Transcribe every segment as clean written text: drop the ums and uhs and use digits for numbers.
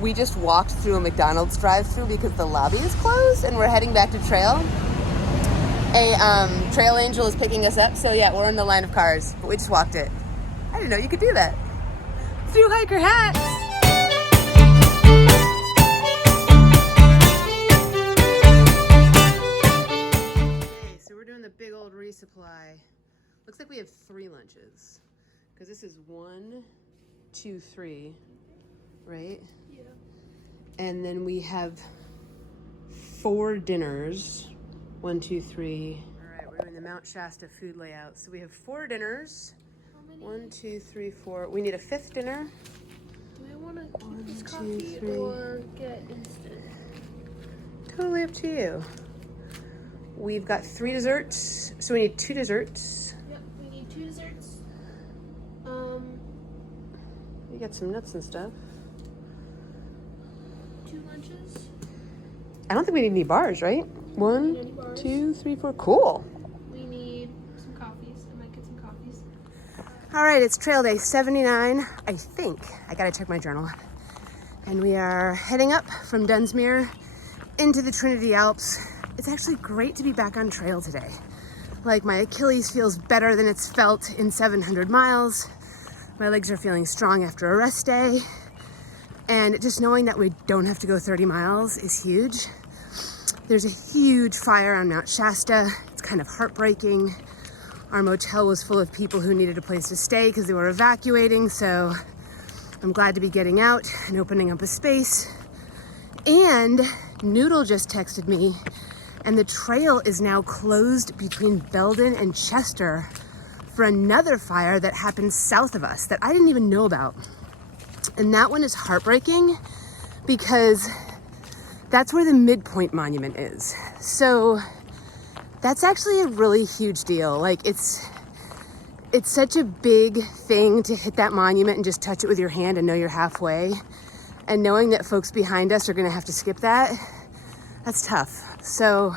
we just walked through a McDonald's drive-thru because the lobby is closed and we're heading back to trail. A trail angel is picking us up, so yeah, we're in the line of cars, but we just walked it. I didn't know you could do that. Through hiker hats. Okay, so we're doing the big old resupply. Looks like we have 3 lunches, because this is 1, 2, 3, right? Yeah. And then we have 4 dinners. 1, 2, 3. All right, we're doing the Mount Shasta food layout. So we have 4 dinners. How many? 1, 2, 3, 4. We need a 5th dinner. Do we want to keep this 1, 2, coffee 3. or get instant? Totally up to you. We've got 3 desserts, so we need 2 desserts. Yep, we need 2 desserts. We got some nuts and stuff. 2 lunches. I don't think we need any bars, right? We don't need 1, any bars. 2, 3, 4. Cool. We need some coffees. I might get some coffees. All right, it's trail day 79, I think. I gotta check my journal. And we are heading up from Dunsmuir into the Trinity Alps. It's actually great to be back on trail today. Like, my Achilles feels better than it's felt in 700 miles. My legs are feeling strong after a rest day. And just knowing that we don't have to go 30 miles is huge. There's a huge fire on Mount Shasta. It's kind of heartbreaking. Our motel was full of people who needed a place to stay because they were evacuating, so I'm glad to be getting out and opening up a space. And Noodle just texted me, and the trail is now closed between Belden and Chester for another fire that happened south of us that I didn't even know about. And that one is heartbreaking because that's where the Midpoint Monument is. So that's actually a really huge deal. Like, it's such a big thing to hit that monument and just touch it with your hand and know you're halfway. And knowing that folks behind us are gonna have to skip that, that's tough. So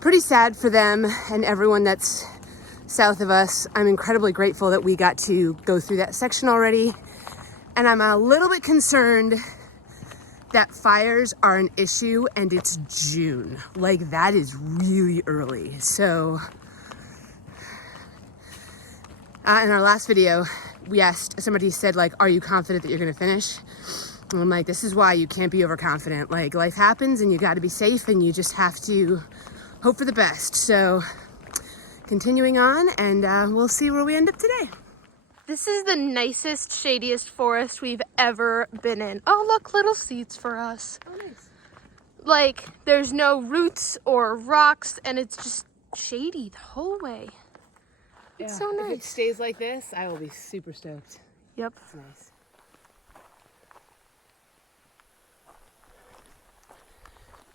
pretty sad for them and everyone that's south of us. I'm incredibly grateful that we got to go through that section already. And I'm a little bit concerned that fires are an issue and it's June. Like, that is really early. So, in our last video, we asked, somebody said, like, are you confident that you're gonna finish? And I'm like, this is why you can't be overconfident. Like, life happens and you gotta be safe and you just have to hope for the best. So, continuing on, and we'll see where we end up today. This is the nicest, shadiest forest we've ever been in. Oh, look, little seats for us. Oh, nice. Like, there's no roots or rocks, and it's just shady the whole way. It's so nice. If it stays like this, I will be super stoked. Yep. It's nice.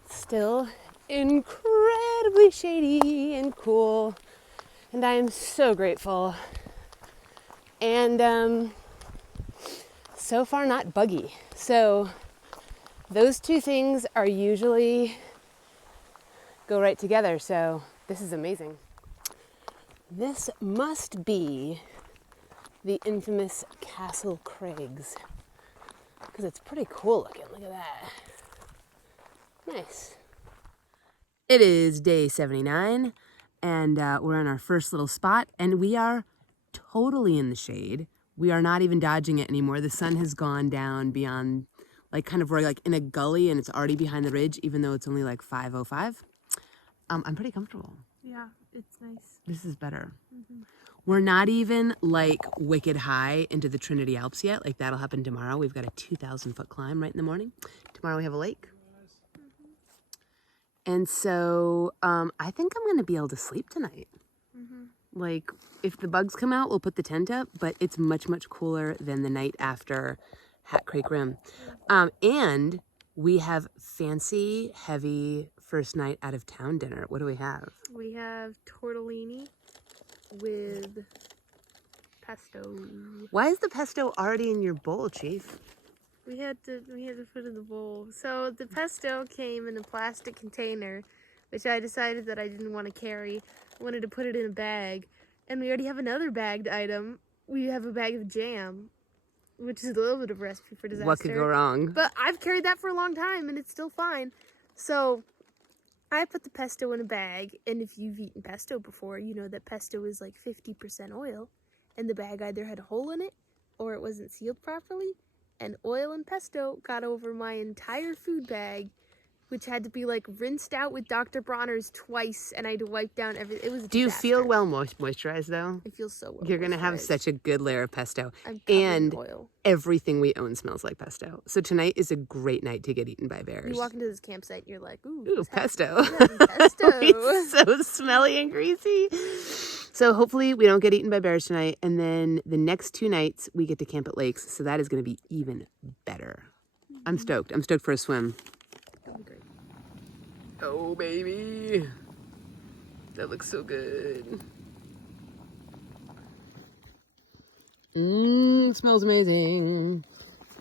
Still incredibly shady and cool, and I am so grateful. And so far not buggy. So those 2 things are usually go right together. So this is amazing. This must be the infamous Castle Craigs, because it's pretty cool looking. Look at that. Nice. It is day 79, and we're on our first little spot, and we are totally in the shade. We are not even dodging it anymore. The sun has gone down beyond, like, kind of, we're like in a gully and it's already behind the ridge, even though it's only like 5:05. I'm pretty comfortable. Yeah, it's nice. This is better. Mm-hmm. We're not even like wicked high into the Trinity Alps yet. Like, that'll happen tomorrow. We've got a 2,000-foot climb right in the morning. Tomorrow we have a lake. Mm-hmm. And so I think I'm gonna be able to sleep tonight. Mm-hmm. Like, if the bugs come out, we'll put the tent up, but it's much, much cooler than the night after Hat Creek Rim. And we have fancy, heavy first night out of town dinner. What do we have? We have tortellini with pesto. Why is the pesto already in your bowl, Chief? We had to put in the bowl. So the pesto came in a plastic container, which I decided that I didn't want to carry. I wanted to put it in a bag. And we already have another bagged item. We have a bag of jam, which is a little bit of a recipe for disaster. What could go wrong? But I've carried that for a long time, and it's still fine. So I put the pesto in a bag, and if you've eaten pesto before, you know that pesto is like 50% oil, and the bag either had a hole in it, or it wasn't sealed properly, and oil and pesto got over my entire food bag, which had to be like rinsed out with Dr. Bronner's twice, and I had to wipe down everything. It was a Do you disaster. feel well moisturized though? I feel so well. You're gonna have moisturized. such a good layer of pesto, I'm covered in and oil. everything we own smells like pesto. So tonight is a great night to get eaten by bears. You walk into this campsite, and you're like, Ooh, pesto. pesto. It's so smelly and greasy. So hopefully we don't get eaten by bears tonight, and then the next 2 nights we get to camp at lakes. So that is going to be even better. I'm stoked. I'm stoked for a swim. Great. Oh, baby. That looks so good. It smells amazing.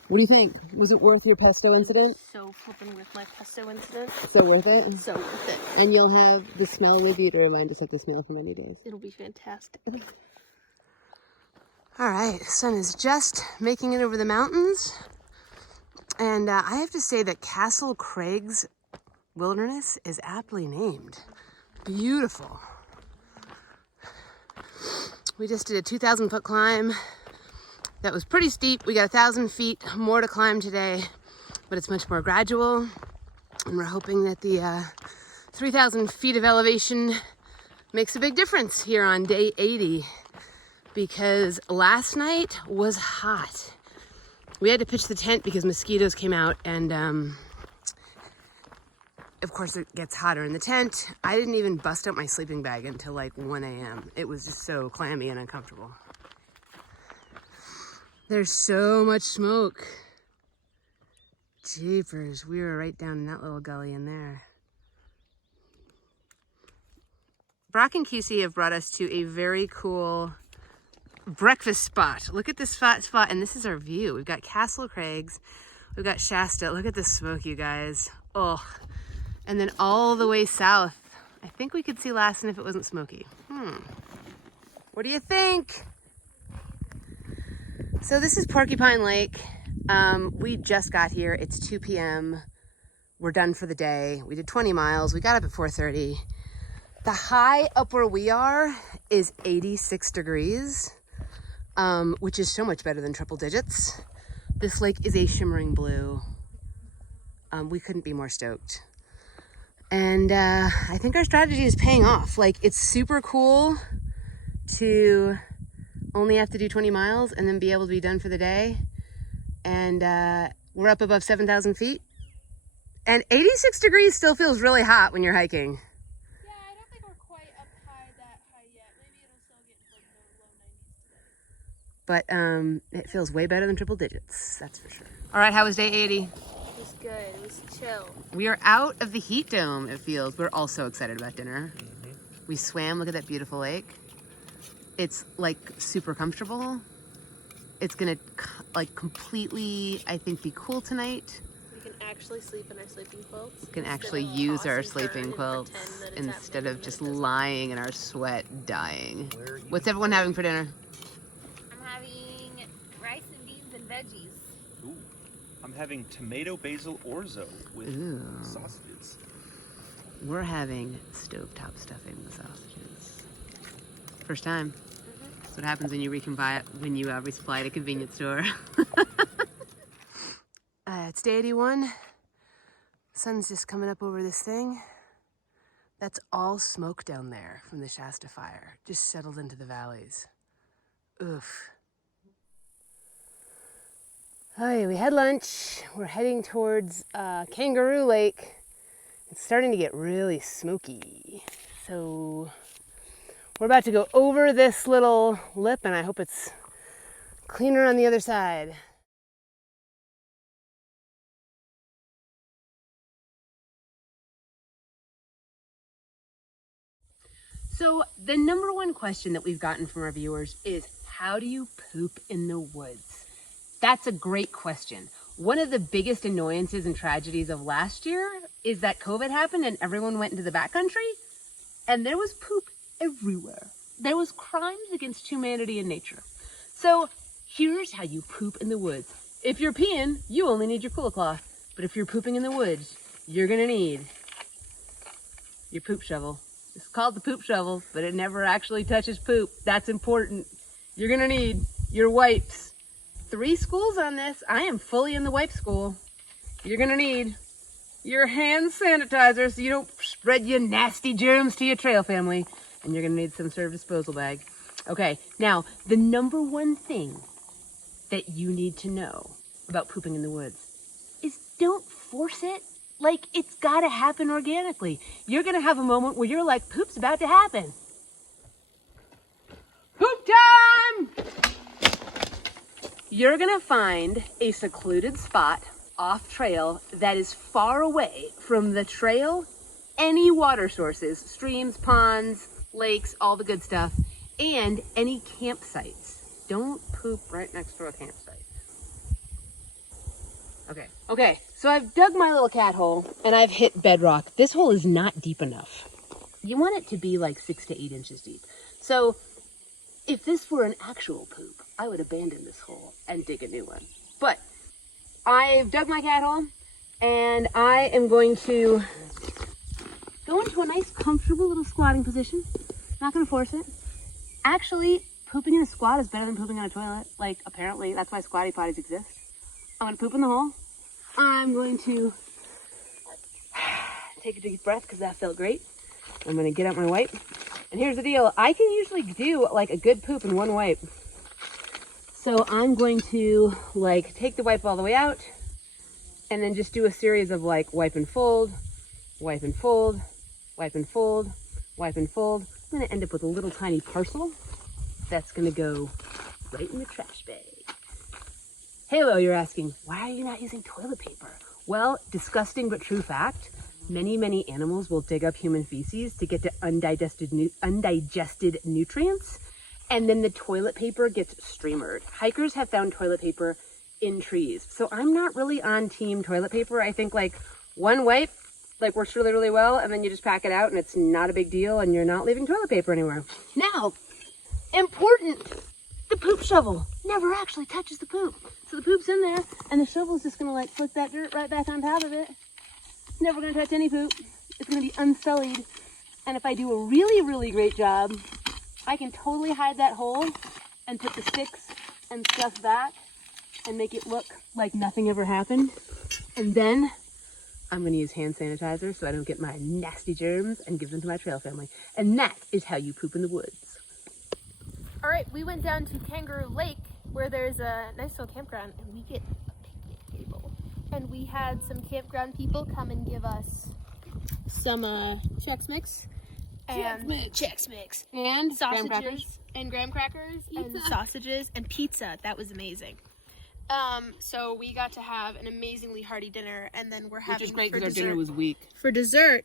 What do you think? Was it worth your pesto incident? So flipping with my pesto incident. So worth it? So worth it. And you'll have the smell with you to remind us of the smell for many days. It'll be fantastic. All right, the sun is just making it over the mountains. And I have to say that Castle Craig's wilderness is aptly named. Beautiful. We just did a 2,000-foot climb. That was pretty steep. We got 1,000 feet more to climb today, but it's much more gradual. And we're hoping that the 3,000 feet of elevation makes a big difference here on day 80, because last night was hot. We had to pitch the tent because mosquitoes came out, and of course it gets hotter in the tent. I didn't even bust out my sleeping bag until like 1 a.m. It was just so clammy and uncomfortable. There's so much smoke. Jeepers, we were right down in that little gully in there. Brock and QC have brought us to a very cool breakfast spot. Look at this spot, and this is our view. We've got Castle Craig's, we've got Shasta. Look at the smoke, you guys. Oh, and then all the way south, I think we could see Lassen if it wasn't smoky. What do you think? So this is Porcupine Lake. We just got here. It's 2 p.m. We're done for the day. We did 20 miles. We got up at 4:30. The high up where we are is 86 degrees. Which is so much better than triple digits. This lake is a shimmering blue. We couldn't be more stoked. And I think our strategy is paying off. Like, it's super cool to only have to do 20 miles and then be able to be done for the day. And we're up above 7,000 feet. And 86 degrees still feels really hot when you're hiking. I don't think we're quite up that high yet. Maybe it'll still get like the low 90s today. But it feels way better than triple digits, that's for sure. All right, how was day 80? It was good. It was chill. We are out of the heat dome, it feels. We're all so excited about dinner. We swam, look at that beautiful lake. It's like super comfortable. It's gonna like completely, I think, be cool tonight. We can actually sleep in our sleeping quilts. We can actually use our sleeping quilts instead of just lying in our sweat, dying. What's everyone having for dinner? I'm having rice and beans and veggies. Ooh, I'm having tomato basil orzo with sausages. We're having stovetop stuffing with sausages. First time. That's what happens when you resupply at a convenience store. It's day 81. Sun's just coming up over this thing. That's all smoke down there from the Shasta fire. Just settled into the valleys. Oof. Hi, we had lunch. We're heading towards Kangaroo Lake. It's starting to get really smoky. So we're about to go over this little lip, and I hope it's cleaner on the other side. So the number one question that we've gotten from our viewers is, how do you poop in the woods? That's a great question. One of the biggest annoyances and tragedies of last year is that COVID happened and everyone went into the backcountry, and there was poop everywhere. There was crimes against humanity and nature. So Here's how you poop in the woods. If you're peeing, you only need your cooler cloth. But if you're pooping in the woods, you're gonna need your poop shovel. It's called the poop shovel, but it never actually touches poop. That's important. You're gonna need your wipes. 3 schools on this. I am fully in the wipe school. You're gonna need your hand sanitizer so you don't spread your nasty germs to your trail family. And you're gonna need some sort of disposal bag. Okay, now the number one thing that you need to know about pooping in the woods is don't force it. Like, it's gotta happen organically. You're gonna have a moment where you're like, poop's about to happen. Poop time! You're gonna find a secluded spot off trail that is far away from the trail, any water sources, streams, ponds, lakes, all the good stuff, and any campsites. Don't poop right next to a campsite. Okay, so I've dug my little cat hole and I've hit bedrock. This hole is not deep enough. You want it to be like 6 to 8 inches deep. So if this were an actual poop, I would abandon this hole and dig a new one. But I've dug my cat hole and I am going to go into a nice comfortable little squatting position. Not gonna force it. Actually, pooping in a squat is better than pooping on a toilet. Like, apparently, that's why squatty potties exist. I'm gonna poop in the hole. I'm going to take a deep breath because that felt great. I'm gonna get out my wipe. And here's the deal. I can usually do like a good poop in one wipe. So I'm going to like take the wipe all the way out and then just do a series of like wipe and fold, wipe and fold, wipe and fold, wipe and fold. I'm gonna end up with a little tiny parcel that's gonna go right in the trash bag. Hello, you're asking, why are you not using toilet paper? Well, disgusting but true fact, many animals will dig up human feces to get to undigested nutrients, and then the toilet paper gets streamered. Hikers have found toilet paper in trees. So I'm not really on team toilet paper. I think like one wipe like works really well, and then you just pack it out and it's not a big deal and you're not leaving toilet paper anywhere. Now, important, the poop shovel never actually touches the poop. So the poop's in there and the shovel's just gonna like flick that dirt right back on top of it. It's never gonna touch any poop. It's gonna be unsullied. And if I do a really great job, I can totally hide that hole and put the sticks and stuff back and make it look like nothing ever happened. And then I'm gonna use hand sanitizer so I don't get my nasty germs and give them to my trail family. And that is how you poop in the woods. All right, we went down to Kangaroo Lake where there's a nice little campground and we get a picnic table. And we had some campground people come and give us some Chex Mix. Chex Mix. And sausages. And graham crackers. And sausages and pizza. That was amazing. So we got to have an amazingly hearty dinner, and then we're having, which is great because our dinner was weak. For dessert,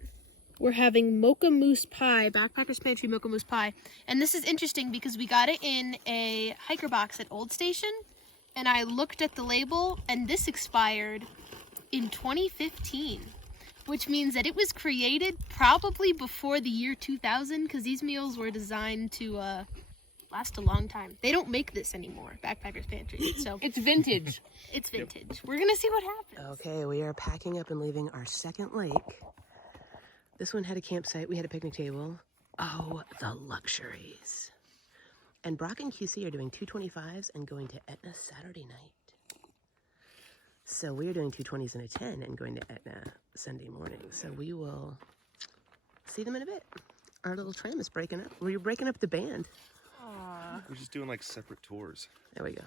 we're having mocha mousse pie, Backpacker's Pantry mocha mousse pie. And this is interesting because we got it in a hiker box at Old Station, and I looked at the label, and this expired in 2015, which means that it was created probably before the year 2000, because these meals were designed to last a long time. They don't make this anymore, Backpacker's Pantry. So It's vintage. It's vintage. Yep. We're gonna see what happens. Okay, we are packing up and leaving our second lake. This one had a campsite. We had a picnic table. Oh, the luxuries. And Brock and QC are doing 225s and going to Etna Saturday night. So we are doing 220s and a 10 and going to Etna Sunday morning. So we will see them in a bit. Our little tram is breaking up. We're breaking up the band. Aww. We're just doing like separate tours. There we go.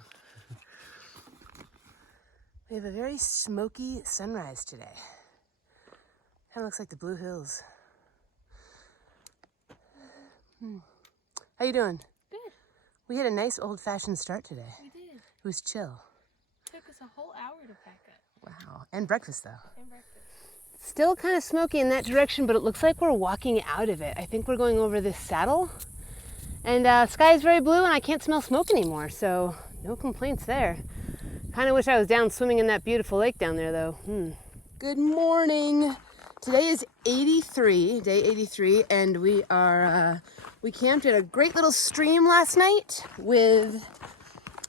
We have a very smoky sunrise today. Kind of looks like the Blue Hills. How you doing? Good. We had a nice old-fashioned start today. We did. It was chill. Took us a whole hour to pack up. Wow. And breakfast, though. And breakfast. Still kind of smoky in that direction, but it looks like we're walking out of it. I think we're going over this saddle. And sky is very blue, and I can't smell smoke anymore, so no complaints there. Kind of wish I was down swimming in that beautiful lake down there, though. Good morning. Today is day 83, and we are we camped at a great little stream last night with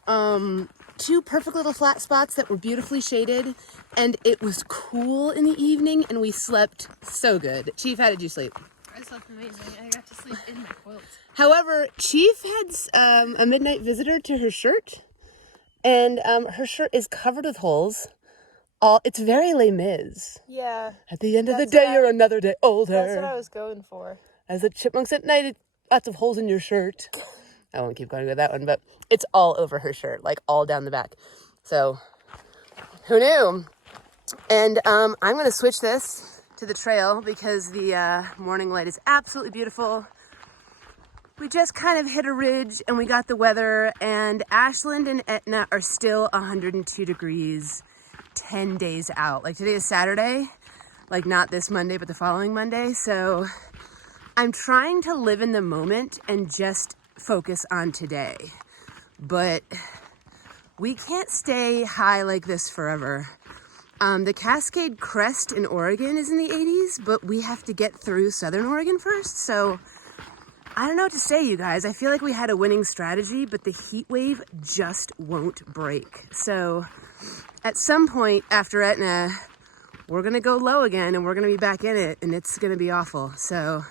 Two perfect little flat spots that were beautifully shaded, and it was cool in the evening, and we slept so good. Chief, how did you sleep? I slept amazing. I got to sleep in my quilt. However, Chief had a midnight visitor to her shirt, and her shirt is covered with holes. It's very Les Mis. Yeah. At the end of the day, you're another day older. That's what I was going for. As the chipmunks at night, lots of holes in your shirt. I won't keep going with that one, but it's all over her shirt, like all down the back. So, who knew? And I'm going to switch this to the trail because the morning light is absolutely beautiful. We just kind of hit a ridge and we got the weather, and Ashland and Etna are still 102 degrees 10 days out. Like today is Saturday, like not this Monday, but the following Monday. So I'm trying to live in the moment and just focus on today, but we can't stay high like this forever. The Cascade Crest in Oregon is in the 80s, but we have to get through Southern Oregon first. So I don't know what to say, you guys. I feel like we had a winning strategy, but the heat wave just won't break. So at some point after Etna, we're gonna go low again and we're gonna be back in it, and it's gonna be awful. So,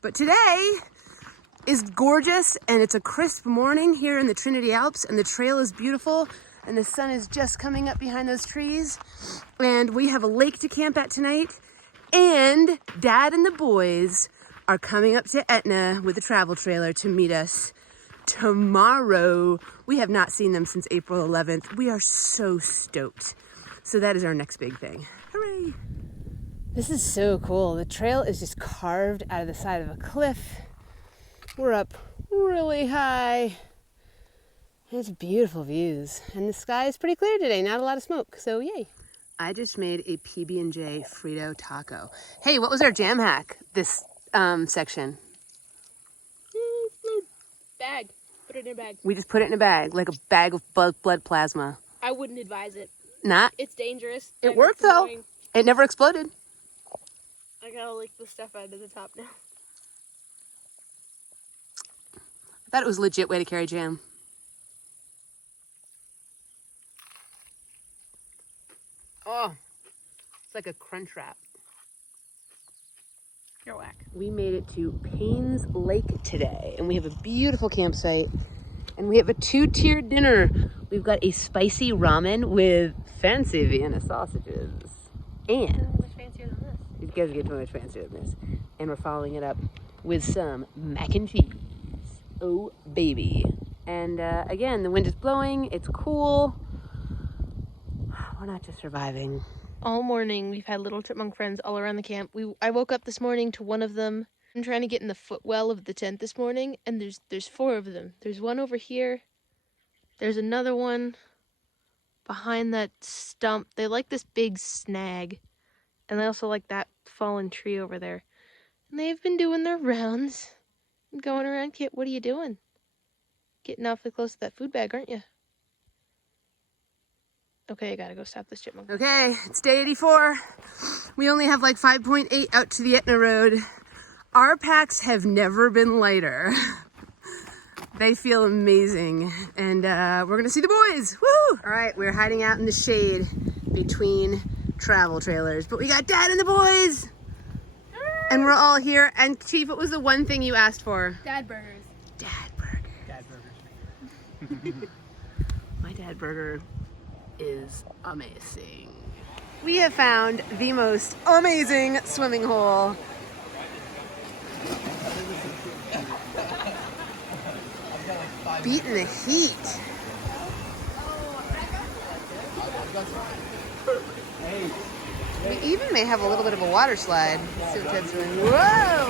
but today is gorgeous, and it's a crisp morning here in the Trinity Alps, and the trail is beautiful, and the sun is just coming up behind those trees, and we have a lake to camp at tonight, and Dad and the boys are coming up to Etna with a travel trailer to meet us tomorrow. We have not seen them since April 11th. We are so stoked. So that is our next big thing. Hooray! This is so cool. The trail is just carved out of the side of a cliff. We're up really high. It's beautiful views. And the sky is pretty clear today. Not a lot of smoke, so yay. I just made a PB&J Frito taco. Hey, what was our jam hack this section? Bag. Put it in a bag. We just put it in a bag, like a bag of blood plasma. I wouldn't advise it. Not? It's dangerous. It worked though. It never exploded. I gotta lick the stuff out of the top now. I thought it was a legit way to carry jam. Oh, it's like a crunch wrap. You're whack. We made it to Paynes Lake today, and we have a beautiful campsite, and we have a 2-tiered dinner. We've got a spicy ramen with fancy Vienna sausages, and Much fancier than this. these guys get so much fancier than this, and we're following it up with some mac and cheese. Oh baby. And again, the wind is blowing, it's cool. We're not just surviving. All morning, we've had little chipmunk friends all around the camp. I woke up this morning to one of them. I'm trying to get in the footwell of the tent this morning, and there's 4 of them. There's one over here. There's another one behind that stump. They like this big snag, and they also like that fallen tree over there. And they've been doing their rounds, going around. Kit, what are you doing? Getting awfully close to that food bag, aren't you? Okay, I gotta go stop this chipmunk. Okay, it's day 84. We only have like 5.8 out to the Etna Road. Our packs have never been lighter. They feel amazing. And we're gonna see the boys, woo! All right, we're hiding out in the shade between travel trailers, but we got Dad and the boys. And we're all here. And Chief, what was the one thing you asked for? Dad burgers. Dad burger. Dad burgers. My dad burger is amazing. We have found the most amazing swimming hole. Beating the heat. We even may have a little bit of a water slide. Let's see what Ted's doing. Whoa!